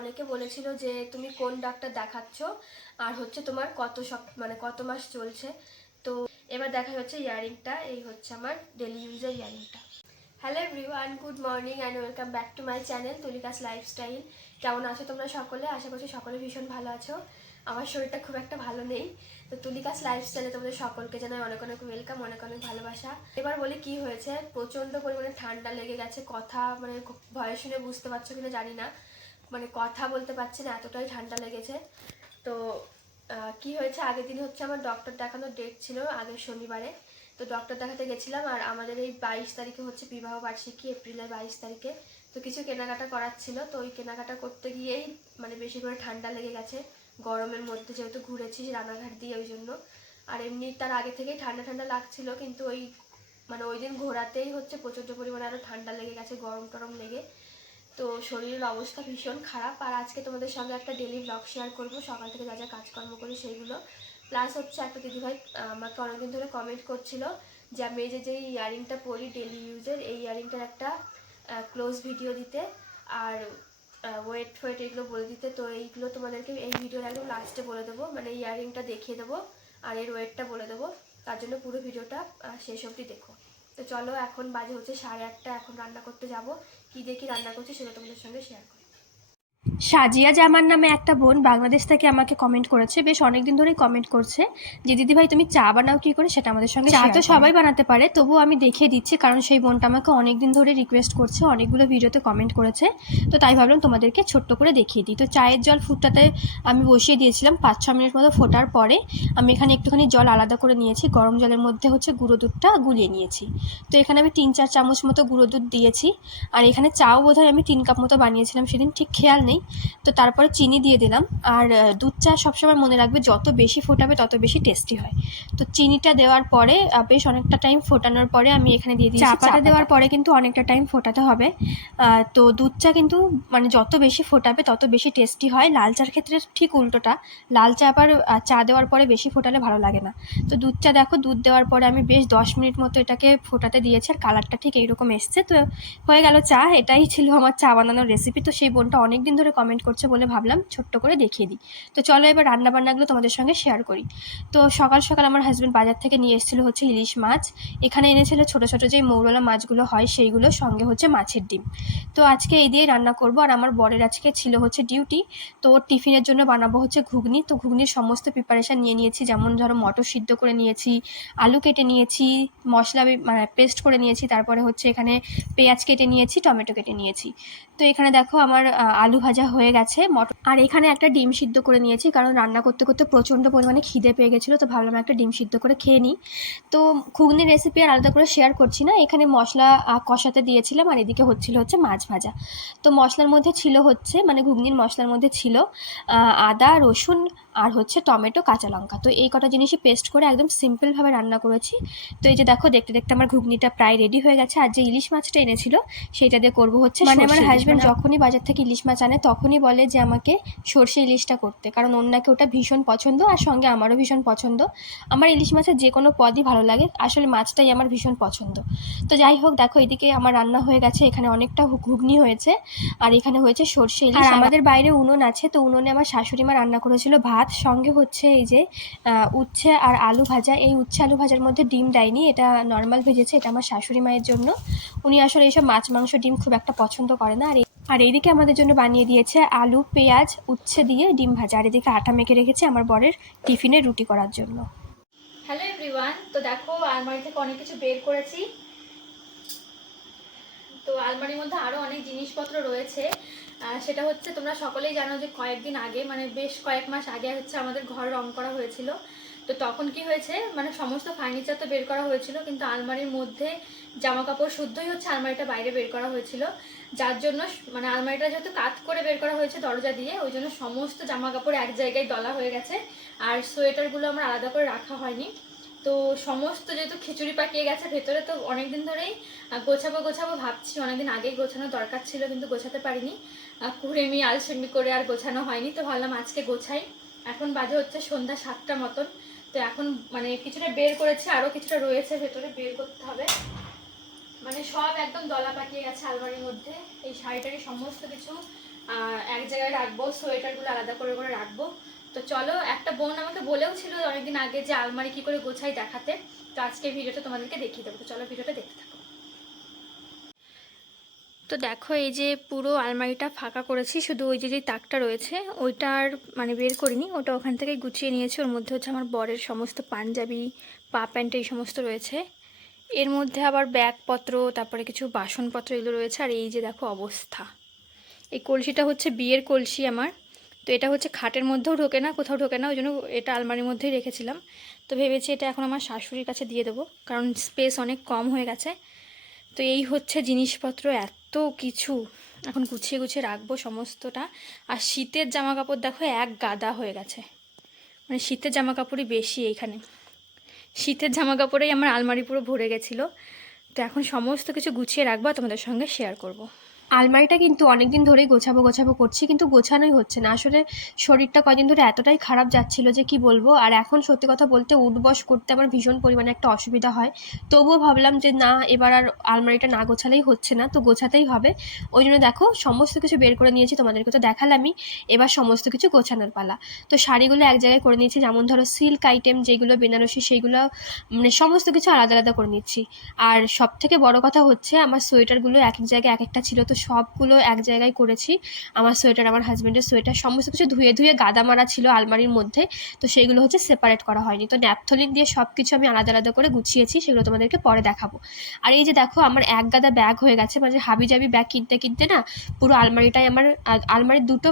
অনেকে বলেছিল যে তুমি কোন ডাক্তার দেখাচ্ছ আর হচ্ছে তোমার কত সব মানে কত মাস চলছে। তো এবার দেখা হচ্ছে ইয়ারিংটা, এই হচ্ছে আমার ডেলি ইউজের ইয়ারিংটা। Hello everyone good morning and welcome back to my channel Tulika's lifestyle কেমন আছো তোমরা সকলে? আশা করছি সকলে ভীষণ ভালো আছো। আমার শরীরটা খুব একটা ভালো নেই। তো তুলিকাস লাইফস্টাইলে তোমাদের সকলকে জানাই অনেক অনেক ওয়েলকাম অনেক অনেক ভালোবাসা। এবার বলি কি হয়েছে? প্রচণ্ড পরিমাণে ঠান্ডা লেগে গেছে। কথা মানে ভয় শুনে বুঝতে পারছ কিনা জানি না। মানে কথা বলতে পারছি না, এতটাই ঠান্ডা লেগেছে। তো কি হয়েছে? আগের দিন হচ্ছে আমার ডক্টর দেখানোর ডেট ছিল, আগের শনিবারে। তো ডক্টর দেখাতে গেছিলাম আর আমাদের এই বাইশ তারিখে হচ্ছে বিবাহ বার্ষিকী, এপ্রিলের বাইশ তারিখে। তো কিছু কেনাকাটা করার ছিল, তো ওই কেনাকাটা করতে গিয়েই মানে বেশি করে ঠান্ডা লেগে গেছে। গরমের মধ্যে যেহেতু ঘুরেছি রানাঘাট দিয়ে ওই জন্য। আর এমনি তার আগে থেকেই ঠান্ডা ঠান্ডা লাগছিল, কিন্তু ওই মানে ওই দিন ঘোরাতেই হচ্ছে প্রচণ্ড পরিমাণে আরও ঠান্ডা লেগে গেছে, গরম টরম লেগে। তো শরীরের অবস্থা ভীষণ খারাপ। আর আজকে তোমাদের সঙ্গে একটা ডেলি ব্লগ শেয়ার করব। সকাল থেকে যা যা কাজকর্ম করি সেইগুলো। প্লাস হচ্ছে একটা দিদিভাই আমাকে অনেকদিন ধরে কমেন্ট করছিল যে আমি এই যে ইয়ারিংটা পরি ডেলি ইউজের এই ইয়ারিংটার একটা ক্লোজ ভিডিও দিতে। আর ওয়েট ফোয়েট এগুলো বলে দিতে। তো এইগুলো তোমাদেরকে এই ভিডিওর একদম লাস্টে বলে দেবো। মানে ইয়ারিংটা দেখিয়ে দেবো আর এর ওয়েটটা বলে দেবো। তার জন্য পুরো ভিডিওটা শেষ অবধি দেখো। তো চলো এখন বাজে হচ্ছে সাড়ে আটটা। এখন রান্না করতে যাব। কি দেখি রান্না করছি সেটা তোমাদের সঙ্গে শেয়ার সাজিয়া জামান নামে একটা বোন বাংলাদেশ থেকে আমাকে কমেন্ট করেছে। বেশ অনেকদিন ধরেই কমেন্ট করছে যে দিদি ভাই তুমি চা বানাও কি করে? সেটা আমাদের সঙ্গে চা তো সবাই বানাতে পারে তবুও আমি দেখিয়ে দিচ্ছি কারণ সেই বোনটা আমাকে অনেকদিন ধরে রিকোয়েস্ট করছে অনেকগুলো ভিডিওতে কমেন্ট করেছে। তো তাই ভাবলাম তোমাদেরকে ছোট্ট করে দেখিয়ে দিই। তো চায়ের জল ফুটটাতে আমি বসিয়ে দিয়েছিলাম পাঁচ ছ মিনিট মতো ফোটার পরে আমি এখানে একটুখানি জল আলাদা করে নিয়েছি গরম জলের মধ্যে হচ্ছে গুঁড়ো দুধটা গুলিয়ে নিয়েছি। তো এখানে আমি তিন চার চামচ মতো গুঁড়ো দুধ দিয়েছি আর এখানে চাও বোধহয় আমি তিন কাপ মতো বানিয়েছিলাম সেদিন ঠিক খেয়াল নেই। তো তারপরে চিনি দিয়ে দিলাম। আর দুধ চা সবসময় মনে রাখবে যত বেশি ফোটাবে তত বেশি টেস্টি হয়। তো চিনিটা দেওয়ার পরে বেশ অনেকটা টাইম ফোটানোর পরে আমি এখানে দিয়ে দিয়েছি চা পাতা দেওয়ার পরে কিন্তু অনেকটা টাইম ফোটাতে হবে। তো দুধ চা কিন্তু মানে যত বেশি ফোটাবে তত বেশি টেস্টি হয়। লাল চার ক্ষেত্রে ঠিক উল্টোটা। লাল চা আবার চা দেওয়ার পরে বেশি ফোটালে ভালো লাগে না। তো দুধ চা দেখো দুধ দেওয়ার পরে আমি বেশ দশ মিনিট মতো এটাকে ফোটাতে দিয়েছি আর কালারটা ঠিক এইরকম এসছে। তো হয়ে গেল চা এটাই ছিল আমার চা বানানোর রেসিপি তো সেই বোনটা অনেক দিন ধরে কমেন্ট করছে বলে ভাবলাম ছোট্ট করে দেখিয়ে দিই। তো চলো এবার রান্না বান্নাগুলো তোমাদের সঙ্গে শেয়ার করি। তো সকাল সকাল আমার হাজব্যান্ড বাজার থেকে নিয়ে এসেছিল হচ্ছে ইলিশ মাছ। এখানে এনেছিল ছোট ছোট যেই মৌরলা মাছগুলো হয় সেইগুলো, সঙ্গে হচ্ছে মাছের ডিম। তো আজকে এই দিয়ে রান্না করব আর আমার বরের আজকে ছিল হচ্ছে ডিউটি তো টিফিনের জন্য বানাবো হচ্ছে ঘুগনি। তো ঘুগনির সমস্ত প্রিপারেশান নিয়ে নিয়েছি। যেমন ধরো মটর সিদ্ধ করে নিয়েছি, আলু কেটে নিয়েছি, মশলা মানে পেস্ট করে নিয়েছি। তারপরে হচ্ছে এখানে পেঁয়াজ কেটে নিয়েছি, টমেটো কেটে নিয়েছি। তো এখানে দেখো আমার আলু ভাজা হয়ে গেছে, মটর আর এখানে একটা ডিম সিদ্ধ করে নিয়েছি, কারণ রান্না করতে করতে প্রচণ্ড পরিমাণে খিদে পেয়ে গেছিল, তো ভাবলাম একটা ডিম সিদ্ধ করে খেয়ে নিই। তো ঘুগনির রেসিপি আর আলাদা করে শেয়ার করছি না, এখানে মশলা কষাতে দিয়েছিলাম, আর এদিকে হচ্ছিল হচ্ছে মাছ ভাজা। তো মশলার মধ্যে ছিল হচ্ছে মানে ঘুগনির মশলার মধ্যে ছিল আদা, রসুন আর হচ্ছে টমেটো কাঁচা লঙ্কা। তো এই কটা জিনিসই পেস্ট করে একদম সিম্পলভাবে রান্না করেছি। তো এই যে দেখো দেখতে দেখতে আমার ঘুগনিটা প্রায় রেডি হয়ে গেছে। আর যে ইলিশ মাছটা এনেছিল সেইটা দিয়ে করব হচ্ছে মানে আমার হাজব্যান্ড যখনই বাজার থেকে ইলিশ মাছ আনে তখনই বলে যে আমাকে সর্ষে ইলিশটা করতে। কারণ ওর নাকি ওটা ভীষণ পছন্দ আর সঙ্গে আমারও ভীষণ পছন্দ। আমার ইলিশ মাছের যে কোনো পদই ভালো লাগে আসলে মাছটাই আমার ভীষণ পছন্দ। তো যাই হোক দেখো এদিকে আমার রান্না হয়ে গেছে। এখানে অনেকটা ঘুগনি হয়েছে। আর এখানে হয়েছে সর্ষে ইলিশ। আর আমাদের বাইরে উনুন আছে তো উনুনে আমার শাশুড়ি মা রান্না করেছিল ভাত। সঙ্গে হচ্ছে এই যে উচ্ছে আর আলু ভাজা। এই উচ্ছে আলু ভাজার মধ্যে ডিম দেয়নি, এটা নর্মাল ভেজেছে, এটা আমার শাশুড়ি মায়ের জন্য। উনি আসলে এইসব মাছ, মাংস, ডিম খুব একটা পছন্দ করে না। আর আর এইদিকে আমাদের জন্য বানিয়ে দিয়েছে আলু, পেঁয়াজ, উচ্ছে দিয়ে ডিম ভাজা। আর এদিকে আটা মেখে রেখেছে আমার বরের টিফিনে রুটি করার জন্য। হ্যালো এভরিওয়ান তো দেখো, আলমারি থেকে অনেক কিছু বের করেছি। তো আলমারির মধ্যে আরও অনেক জিনিসপত্র রয়েছে। সেটা হচ্ছে তোমরা সকলেই জানো যে কয়েকদিন আগে মানে বেশ কয়েক মাস আগে হচ্ছে আমাদের ঘর রং করা হয়েছিল। তো তখন কি হয়েছে মানে সমস্ত ফার্নিচার তো বের করা হয়েছিল, কিন্তু আলমারির মধ্যে জামা কাপড় শুদ্ধই হচ্ছে আলমারিটা বাইরে বের করা হয়েছিল। যার জন্য মানে আলমারিটা যেহেতু কাত করে বের করা হয়েছে দরজা দিয়ে, ওই জন্য সমস্ত জামা কাপড় এক জায়গায় দলা হয়ে গেছে। আর সোয়েটারগুলো আমার আলাদা করে রাখা হয়নি। তো সমস্ত যেহেতু খিচুড়ি পাকিয়ে গেছে, ভেতরে তো অনেকদিন ধরেই গোছাবো গোছাবো ভাবছি। অনেকদিন আগেই গোছানোর দরকার ছিল, কিন্তু গোছাতে পারিনি। কুড়েমি, আলসেমি করে আর গোছানো হয়নি, তো ভাবলাম আজকে গোছাই। এখন বাজে হচ্ছে সন্ধ্যা সাতটা মতন। তো এখন মানে কিছুটা বের করেছি আরও কিছুটা রয়েছে, ভেতরে বের করতে হবে। মানে সব একদম দলা পাকিয়ে গেছে আলমারির মধ্যে। এই শাড়িটারি সমস্ত কিছু এক জায়গায় রাখব, সোয়েটারগুলো আলাদা করে করে রাখব। তো চলো, একটা বোন আমাকে বলেও ছিল অনেকদিন আগে যে আলমারি কি করে গোছাই দেখাতে। তো আজকে ভিডিওটা তোমাদেরকে দেখিয়ে দেবো। তো চলো ভিডিওটা দেখতে থাকো। তো দেখো, এই যে পুরো আলমারিটা ফাঁকা করেছি, শুধু ওই যে যে তাকটা রয়েছে, ওইটা আর মানে বের করিনি। ওটা ওখান থেকে গুছিয়ে নিয়েছি। ওর মধ্যে হচ্ছে আমার বরের সমস্ত পাঞ্জাবি, পা প্যান্ট, এই সমস্ত রয়েছে। এর মধ্যে আবার ব্যাগপত্র, তারপরে কিছু বাসনপত্র এগুলো রয়েছে। আর এই যে দেখো অবস্থা। এই কলসিটা হচ্ছে বিয়ের কলসি আমার। তো এটা হচ্ছে খাটের মধ্যেও ঢোকে না, কোথাও ঢোকে না, ওই জন্য এটা আলমারির মধ্যেই রেখেছিলাম। তো ভেবেছি এটা এখন আমার শাশুড়ির কাছে দিয়ে দেবো, কারণ স্পেস অনেক কম হয়ে গেছে। তো এই হচ্ছে জিনিসপত্র, এত কিছু এখন গুছিয়ে গুছিয়ে রাখব সমস্তটা। আর শীতের জামা কাপড় দেখো, এক গাদা হয়ে গেছে। মানে শীতের জামা কাপড়ই বেশি এইখানে। শীতের জামা কাপড়েই আমার আলমারি পুরো ভরে গেছিল। তো এখন সমস্ত কিছু গুছিয়ে রাখব তোমাদের সঙ্গে শেয়ার করব। আলমারিটা কিন্তু অনেকদিন ধরেই গোছাবো গোছাবো করছি, কিন্তু গোছানোই হচ্ছে না। আসলে শরীরটা কয়দিন ধরে এতটাই খারাপ যাচ্ছিল যে কি বলব? আর এখন সত্যি কথা বলতে উঠবস করতে আমার ভীষণ পরিমাণে একটা অসুবিধা হয়। তবুও ভাবলাম যে না, এবার আর আলমারিটা না গোছালেই হচ্ছে না, তো গোছাতেই হবে। ওই জন্য দেখো, সমস্ত কিছু বের করে নিয়েছি, তোমাদেরকে তো দেখালামই। এবার সমস্ত কিছু গোছানোর পালা। তো শাড়িগুলো এক জায়গায় করে নিয়েছি, যেমন ধরো সিল্ক আইটেম যেগুলো বেনারসি সেইগুলো মানে সমস্ত কিছু আলাদা আলাদা করে নিচ্ছি। আর সব থেকে বড় কথা হচ্ছে, আমার সোয়েটারগুলো এক এক জায়গায় এক একটা ছিল, তো সবগুলো এক জায়গায় করেছি। আমার সোয়েটার, আমার হাজব্যান্ডের সোয়েটার, সমস্ত কিছু ধুয়ে ধুয়ে গাদা মারা ছিল আলমারির মধ্যে। তো সেইগুলো হচ্ছে সেপারেট করা হয়নি। তো ন্যাপথলিন দিয়ে সব কিছু আমি আলাদা আলাদা করে গুছিয়েছি, সেগুলো তোমাদেরকে পরে দেখাবো। আর এই যে দেখো, আমার এক গাদা ব্যাগ হয়ে গেছে মানে হাবি জাবি ব্যাগ কিনতে কিনতে না, পুরো আলমারিটাই আমার আলমারির দুটো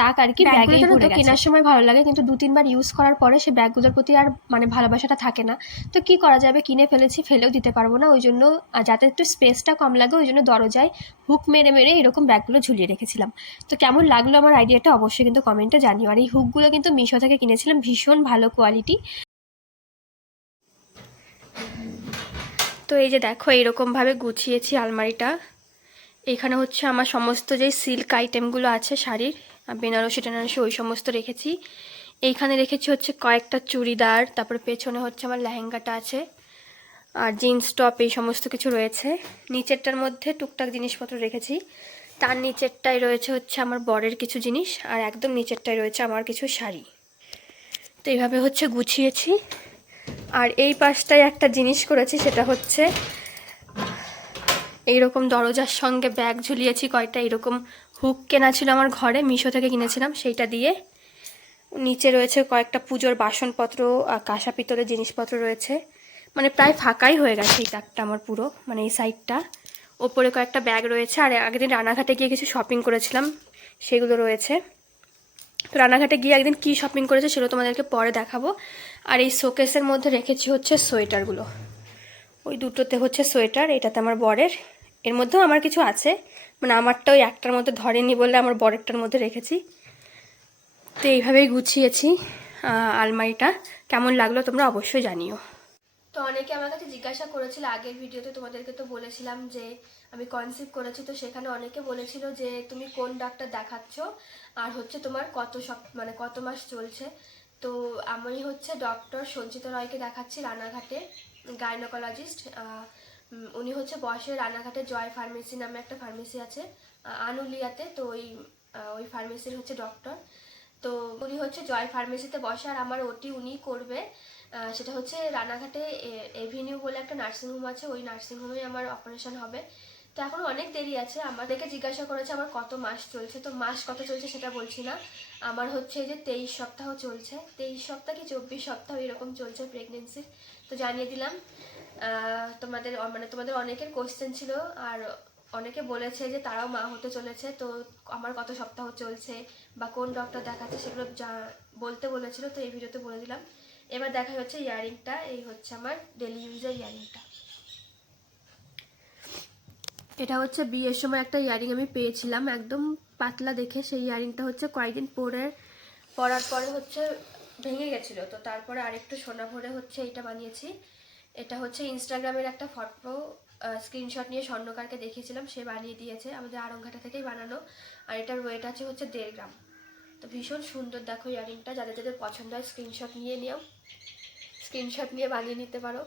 তাক আর কি ব্যাগগুলো ব্যাগে কেনার সময় ভালো লাগে কিন্তু দু তিনবার ইউজ করার পরে সে ব্যাগগুলোর প্রতি আর মানে ভালোবাসাটা থাকে না। তো কি করা যাবে? কিনে ফেলেছি ফেলেও দিতে পারব না। ওই জন্য যাতে একটু স্পেসটা কম লাগে ওই জন্য দরজায় হুক মেরে মেরে এরকম ব্যাগগুলো ঝুলিয়ে রেখেছিলাম। তো কেমন লাগল আমার আইডিয়াটা অবশ্যই কিন্তু কমেন্টে জানিও। আর এই হুকগুলো কিন্তু মিশো থেকে কিনেছিলাম ভীষণ ভালো কোয়ালিটি তো এই যে দেখো এইরকমভাবে গুছিয়েছি আলমারিটা। এখানে হচ্ছে আমার সমস্ত যে সিল্ক আইটেমগুলো আছে শাড়ির বেনারসি টেনারসি ওই সমস্ত রেখেছি। এইখানে রেখেছি হচ্ছে কয়েকটা চুড়িদার, তারপরে পেছনে হচ্ছে আমার লেহেঙ্গাটা আছে, আর জিন্স টপ এই সমস্ত কিছু রয়েছে। নিচেরটার মধ্যে টুকটাক জিনিসপত্র রেখেছি। তার নিচেরটায় রয়েছে হচ্ছে আমার বরের কিছু জিনিস, আর একদম নিচেরটাই রয়েছে আমার কিছু শাড়ি। তো এইভাবে হচ্ছে গুছিয়েছি। আর এই পাশটায় একটা জিনিস করেছি, সেটা হচ্ছে এইরকম দরজার সঙ্গে ব্যাগ ঝুলিয়েছি, কয়টা এরকম হুক কেনা ছিল আমার ঘরে, মিশো থেকে কিনেছিলাম, সেইটা দিয়ে নিচে রয়েছে কয়েকটা পুজোর বাসনপত্র আর কাঁসা পিতলের জিনিসপত্র রয়েছে। মানে প্রায় ফাঁকাই হয়ে গেছে এই তাকটা আমার পুরো মানে এই সাইডটা। ওপরে কয়েকটা ব্যাগ রয়েছে, আর আগের দিন রানাঘাটে গিয়ে কিছু শপিং করেছিলাম, সেগুলো রয়েছে। তো রানাঘাটে গিয়ে একদিন কী শপিং করেছে সেগুলো তোমাদেরকে পরে দেখাবো। আর এই শোকেসের মধ্যে রেখেছি হচ্ছে সোয়েটারগুলো। ওই দুটোতে হচ্ছে সোয়েটার, এটাতে আমার বরের। এর মধ্যেও আমার কিছু আছে। মানে আমারটা ওই একটার মধ্যে ধরেনি বলে আমার বরেরটার মধ্যে রেখেছি। তো এইভাবেই গুছিয়েছি আলমারিটা। কেমন লাগল তোমরা অবশ্যই জানিও। তো অনেকে আমার কাছে জিজ্ঞাসা করেছিল, আগের ভিডিওতে তোমাদেরকে তো বলেছিলাম যে আমি কনসিভ করেছি, তো সেখানে অনেকে বলেছিল যে তুমি কোন ডাক্তার দেখাচ্ছ, আর হচ্ছে তোমার কত সপ মানে কত মাস চলছে। তো আমি হচ্ছে ডক্টর সঞ্চিতা রয়কে দেখাচ্ছি রানাঘাটে গাইনোকোলজিস্ট উনি হচ্ছে বসে রানাঘাটে জয় ফার্মেসি নামে একটা ফার্মেসি আছে আনুলিয়াতে, তো ওই ওই ফার্মেসির হচ্ছে ডক্টর। তো উনি হচ্ছে জয় ফার্মেসিতে বসে, আর আমার ওটি উনিই করবে। সেটা হচ্ছে রানাঘাটে এভিনিউ বলে একটা নার্সিংহোম আছে, ওই নার্সিংহোমে আমার অপারেশন হবে। তো এখন অনেক দেরি আছে, আমাদেরকে জিজ্ঞাসা করেছে আমার কত মাস চলছে, তো মাস কত চলছে সেটা বলছি না। আমার হচ্ছে যে তেইশ সপ্তাহ চলছে, তেইশ সপ্তাহ কি চব্বিশ সপ্তাহ এরকম চলছে প্রেগনেন্সি তো জানিয়ে দিলাম। তোমাদের মানে তোমাদের অনেকের কোশ্চেন ছিল আর অনেকে বলেছে যে তারাও মা হতে চলেছে। তো আমার কত সপ্তাহ চলছে বা কোন ডক্টর দেখাচ্ছে সেগুলো যা বলতে বলেছিল, তো এই ভিডিওতে বলে দিলাম। এবার দেখা হচ্ছে ইয়ারিংটা, এই হচ্ছে আমার ডেলি ইউজের ইয়ারিংটা। এটা হচ্ছে বিয়ের সময় একটা ইয়ারিং আমি পেয়েছিলাম, একদম পাতলা দেখে। সেই ইয়ারিংটা হচ্ছে কয়েকদিন পরে, পরার পরে হচ্ছে ভেঙে গেছিল। তো তারপরে আরেকটু সোনা ভরে হচ্ছে এইটা বানিয়েছি। এটা হচ্ছে ইনস্টাগ্রামের একটা ফটো স্ক্রিনশট নিয়ে স্বর্ণকারকে দেখিয়েছিলাম, সে বানিয়ে দিয়েছে। আমাদের আরংঘাটা থেকেই বানানো। আর এটার ওয়েট আছে হচ্ছে দেড় গ্রাম। তো ভীষণ সুন্দর দেখো ইয়ারিংটা। যাদের যাদের পছন্দ হয় স্ক্রিনশট নিয়ে নিও। স্ক্রিনশট নিয়ে বানিয়ে নিতে পারো।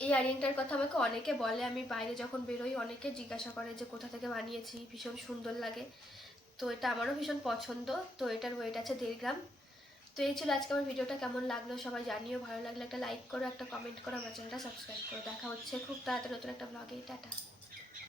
এই ইয়ারিংটার কথা আমাকে অনেকে বলে। আমি বাইরে যখন বেরোই, অনেকে জিজ্ঞাসা করে যে কোথা থেকে বানিয়েছি, ভীষণ সুন্দর লাগে। তো এটা আমারও ভীষণ পছন্দ। তো এটার ওয়েট আছে দেড় গ্রাম। তো এই ছিল আজকে আমার ভিডিওটা, কেমন লাগল সবাই জানিও, ভালো লাগলে একটা লাইক করো, একটা কমেন্ট করো, আমার চ্যানেলটা সাবস্ক্রাইব করো। দেখা হচ্ছে খুব তাড়াতাড়ি নতুন একটা ব্লগে টাটা।